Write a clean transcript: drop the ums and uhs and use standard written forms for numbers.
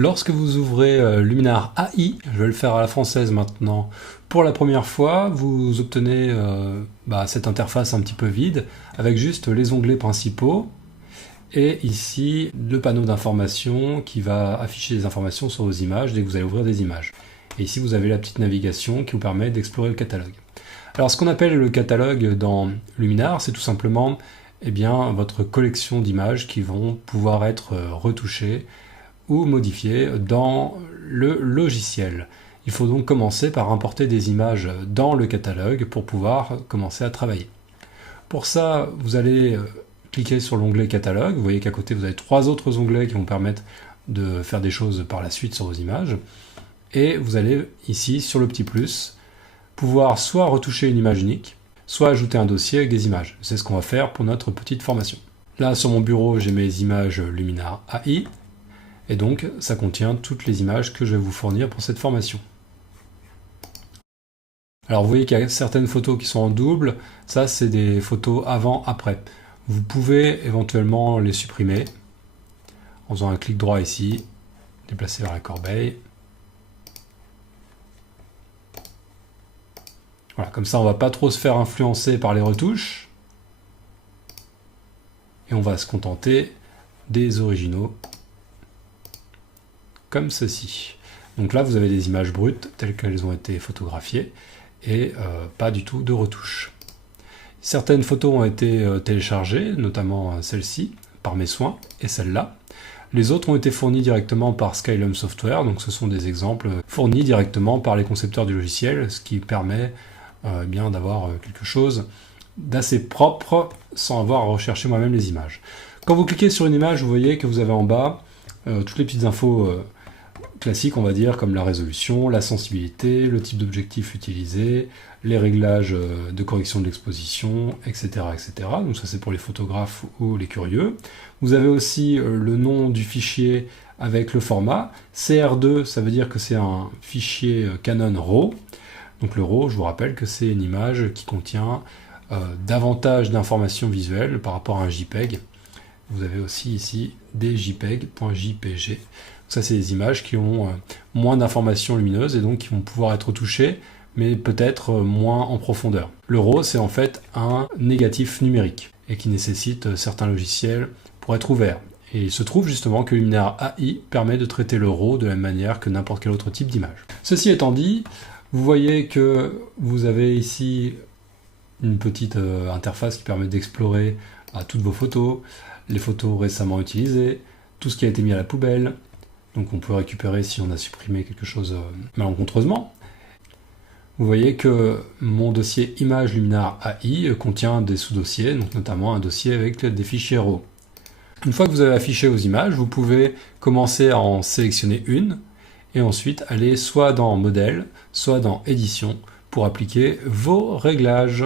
Lorsque vous ouvrez Luminar AI, je vais le faire à la française maintenant, pour la première fois, vous obtenez cette interface un petit peu vide, avec juste les onglets principaux, et ici le panneau d'information qui va afficher les informations sur vos images dès que vous allez ouvrir des images. Et ici vous avez la petite navigation qui vous permet d'explorer le catalogue. Alors ce qu'on appelle le catalogue dans Luminar, c'est tout simplement votre collection d'images qui vont pouvoir être retouchées ou modifiées dans le logiciel. Il faut donc commencer par importer des images dans le catalogue pour pouvoir commencer à travailler. Pour ça, vous allez cliquer sur l'onglet catalogue. Vous voyez qu'à côté, vous avez 3 autres onglets qui vont permettre de faire des choses par la suite sur vos images. Et vous allez ici, sur le petit plus, pouvoir soit retoucher une image unique, soit ajouter un dossier avec des images. C'est ce qu'on va faire pour notre petite formation. Là, sur mon bureau, j'ai mes images Luminar AI. Et donc, ça contient toutes les images que je vais vous fournir pour cette formation. Alors, vous voyez qu'il y a certaines photos qui sont en double. Ça, c'est des photos avant-après. Vous pouvez éventuellement les supprimer en faisant un clic droit ici, déplacer vers la corbeille. Voilà, comme ça, on ne va pas trop se faire influencer par les retouches. Et on va se contenter des originaux. Comme ceci. Donc là, vous avez des images brutes telles qu'elles ont été photographiées et pas du tout de retouches. Certaines photos ont été téléchargées, notamment celle-ci, par mes soins, et celle-là. Les autres ont été fournies directement par Skylum Software, donc ce sont des exemples fournis directement par les concepteurs du logiciel, ce qui permet d'avoir quelque chose d'assez propre sans avoir à rechercher moi-même les images. Quand vous cliquez sur une image, vous voyez que vous avez en bas toutes les petites infos classiques, on va dire, comme la résolution, la sensibilité, le type d'objectif utilisé, les réglages de correction de l'exposition, etc., etc. Donc ça, c'est pour les photographes ou les curieux. Vous avez aussi le nom du fichier avec le format. CR2, ça veut dire que c'est un fichier Canon RAW. Donc le RAW, je vous rappelle que c'est une image qui contient davantage d'informations visuelles par rapport à un JPEG. Vous avez aussi ici des JPEG.jpg. Ça, c'est des images qui ont moins d'informations lumineuses et donc qui vont pouvoir être touchées, mais peut-être moins en profondeur. Le RAW, c'est en fait un négatif numérique et qui nécessite certains logiciels pour être ouvert. Et il se trouve justement que Luminar AI permet de traiter le RAW de la même manière que n'importe quel autre type d'image. Ceci étant dit, vous voyez que vous avez ici une petite interface qui permet d'explorer toutes vos photos, les photos récemment utilisées, tout ce qui a été mis à la poubelle. Donc on peut récupérer si on a supprimé quelque chose malencontreusement. Vous voyez que mon dossier image Luminar AI contient des sous-dossiers, donc notamment un dossier avec des fichiers RAW. Une fois que vous avez affiché vos images, vous pouvez commencer à en sélectionner une et ensuite aller soit dans Modèle, soit dans Édition pour appliquer vos réglages.